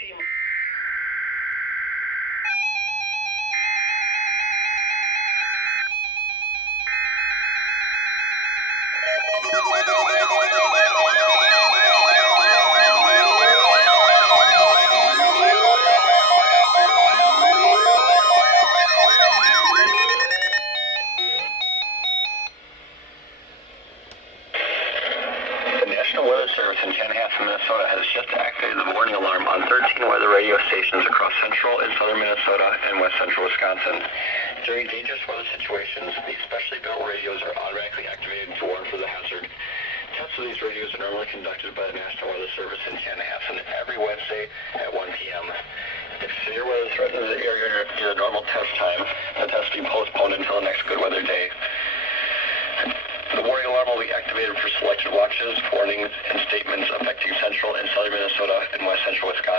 team. National Weather Service in Chanhassen, Minnesota has just activated the warning alarm on 13 weather radio stations across central and southern Minnesota and west central Wisconsin. During dangerous weather situations, these specially built radios are automatically activated to warn for the hazard. Tests of these radios are normally conducted by the National Weather Service in Chanhassen every Wednesday at 1 p.m. If severe weather threatens the area during a normal test time, the test will be postponed until the next good weather day. The warning alarm will be activated for selected watches, warnings, and statements affecting central and southern Minnesota and west central Wisconsin.